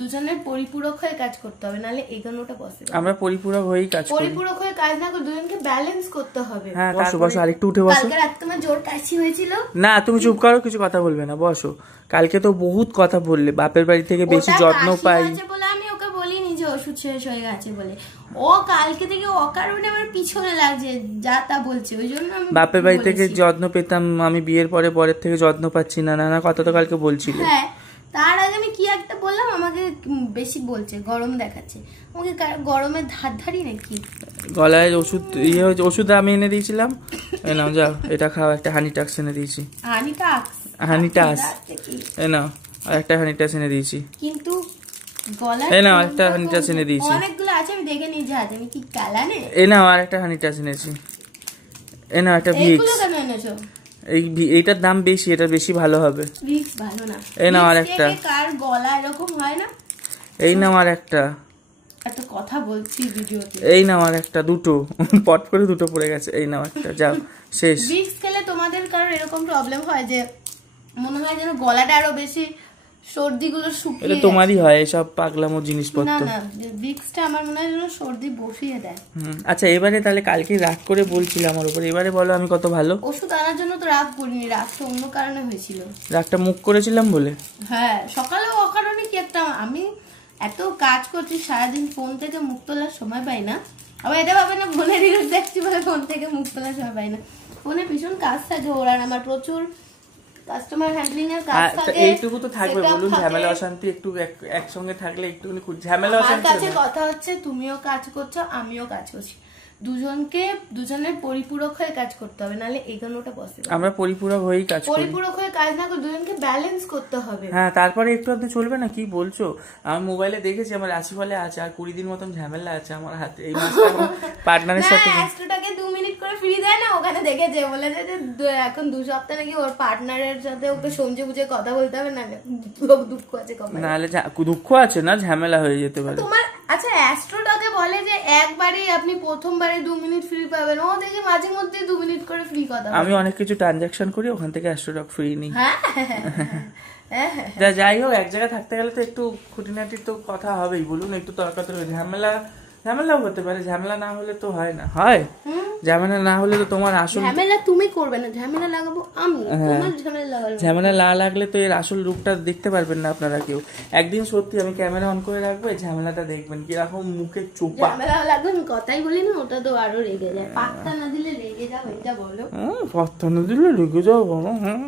দুজনের পরিপূরক হয়ে কাজ করতে হবে, নাহলে এগোনোটা পসিবল। আমরা পরিপূরক হয়েই কাজ করি। পরিপূরক হয়ে কাজ না করে দুজনকে ব্যালেন্স করতে হবে। হ্যাঁ, বসো আরেকটু উঠে বসো। কালকে রাত তোমার জোর কাশি হয়েছিল না, তুমি চুপ করো, কিছু কথা বলবে না, বসো। কালকে তো বহুত কথা বললে, বাপের বাড়ি থেকে বেশি যত্ন পাই বলে আমি ওকে বলিনি যে ওষুধ শেষ হয়ে গেছে বলে। ও কালকে থেকে অকারণে আমার পিছনে লাগছে, যা তা বলছে, ওই জন্য আমি বাপের বাড়ি থেকে যত্ন পেতাম আমি, বিয়ের পরের থেকে যত্ন পাচ্ছি না। না কথা তো কালকে বলছিল। হ্যাঁ, তার আগে আমি কি একটা বললাম, আমাকে বেশি বলছে, গরম দেখাচ্ছে। আমাকে গরমের ধারি নাকি গলায় ওষুধ ওষুধ আমি এনে দিয়েছিলাম, নাও যাও এটা খাও, একটা হানিটাক্স এনে দিয়েছি। হানিটাক্স এ নাও, আর একটা হানিটাক্স এনে দিয়েছি। কিন্তু গলায় এ নাও একটা হানিটাক্স এনে দিয়েছি। অনেকগুলো আছে, আমি দেখে নিই যে আমি কি কালানে। এ নাও আর একটা হানিটাক্স এনেছি। এ নাও একটা ভিক্স। এইগুলো কেন এনেছো? এইটার দাম বেশি, এটা বেশি ভালো হবে। ভিক্স ভালো না। এই নাও আর একটা। কার গলা এরকম হয় না? এই নাও আর একটা। একটা কথা বলছি ভিডিওতে। এই নাও আর একটা, দুটো পট করে দুটো পড়ে গেছে। এই নাও একটা, যাও শেষ। ভিক্স খেলে তোমাদের কারোর এরকম প্রবলেম হয় যে মনে হয় যেন গলাটা আরো বেশি সর্দিগুলো শুকিয়ে? এটা তোমারই হয় এসব পাগলামো জিনিসপত্র। না, ভিক্সটা আমার মনে হয় যেন সর্দি বসিয়ে দেয়। আচ্ছা, এবারে তাহলে কালকে রাগ করে বলছিলাম আমার উপর, এবারে বলো আমি কত ভালো। ওষুধ আনার জন্য তো রাগ করিনি, রাগটা অন্য কারণে হয়েছিল। রাগটা মুখ করেছিলাম বলে? হ্যাঁ, সকালে অকারণে কি একটা, আমি এত কাজ করছি সারাদিন, ফোন থেকে মুখ তোলার সময় পাই না। আবার এটা ভাবে না ফোনে রিলস দেখছি বলে ফোন থেকে মুখ তোলার সময় পাই না। ফোনে ভীষণ কাজ থাকে ওর, আর আমার প্রচুর কাস্টমার হ্যান্ডলিং এর কাজ থাকে। এইটুকু তো থাকবে বলুন, ঝামেলা অশান্তি একটু একসঙ্গে থাকলে একটুখানি ঝামেলা অশান্তি। আমার কাছে কথা হচ্ছে তুমিও কাজ করছো, আমিও কাজ করছি, দুজনের পরিপূরক হয়ে কাজ করতে হবে, নাহলে এগোনোটা পসিবল। আমরা পরিপূরক হয়েই কাজ করি। পরিপূরক হয়ে কাজ না করে দুজনকে ব্যালেন্স করতে হবে। হ্যাঁ, তারপরে একটু আধটু চলবে না, কি বলছো? আমি মোবাইলে দেখেছি আমার রাশিফলে আছে আর 20 দিন মতন ঝামেলা আছে আমার হাতে। এই মাসটা পার্টনারের সাথে অ্যাস্ট্রোটাকে 2 মিনিট করে ফ্রি দেয় না, ওখানে দেখেছে, বলেছে যে এখন 2 সপ্তাহ নাকি ওর পার্টনারের সাথে ওকে সমঝে বুঝে কথা বলতে হবে, না দুঃখ আছে কবে, নাহলে দুঃখ আছে না, ঝামেলা হয়ে যেতে পারে তোমার। আচ্ছা, অ্যাস্ট্রোটাকে বলে যে একবারই আপনি প্রথমবারে 2 মিনিট ফ্রি পাবেন, ও দেখি মাঝে মধ্যে 2 মিনিট করে ফ্রি কথা। আমি অনেক কিছু ট্রানজাকশন করি, ওখান থেকে অ্যাস্ট্রোটক ফ্রি নিই। হ্যাঁ, যাই হোক, এক জায়গায় থাকতে গেলে তো একটু খুঁটিনাটির তো কথা হবেই, বলুন একটু তর্কাতর্কি, ঝামেলাও হতে পারে। ঝামেলা না হলে তো হয় না, হয় ঝামেলা না হলে তো তোমার আসল ঝামেলা তুমি করবে না, ঝামেলা লাগাবো আমি, তোমার ঝামেলা লাগাবো। ঝামেলা না লাগলে তো এর আসল রূপটা দেখতে পারবেন না আপনারা কেউ। একদিন সত্যি আমি ক্যামেরা অন করে রাখবো, ঝামেলাটা দেখবেন কিরকম মুখে চোপা। ঝামেলা লাগবে, আমি কথাই বলি না, ওটা তো আরো রেগে যায়। পাত্তা না দিলে রেগে যাও, এটা বলো। পাত্তা না দিলে রেগে যাও বলো। হ্যাঁ।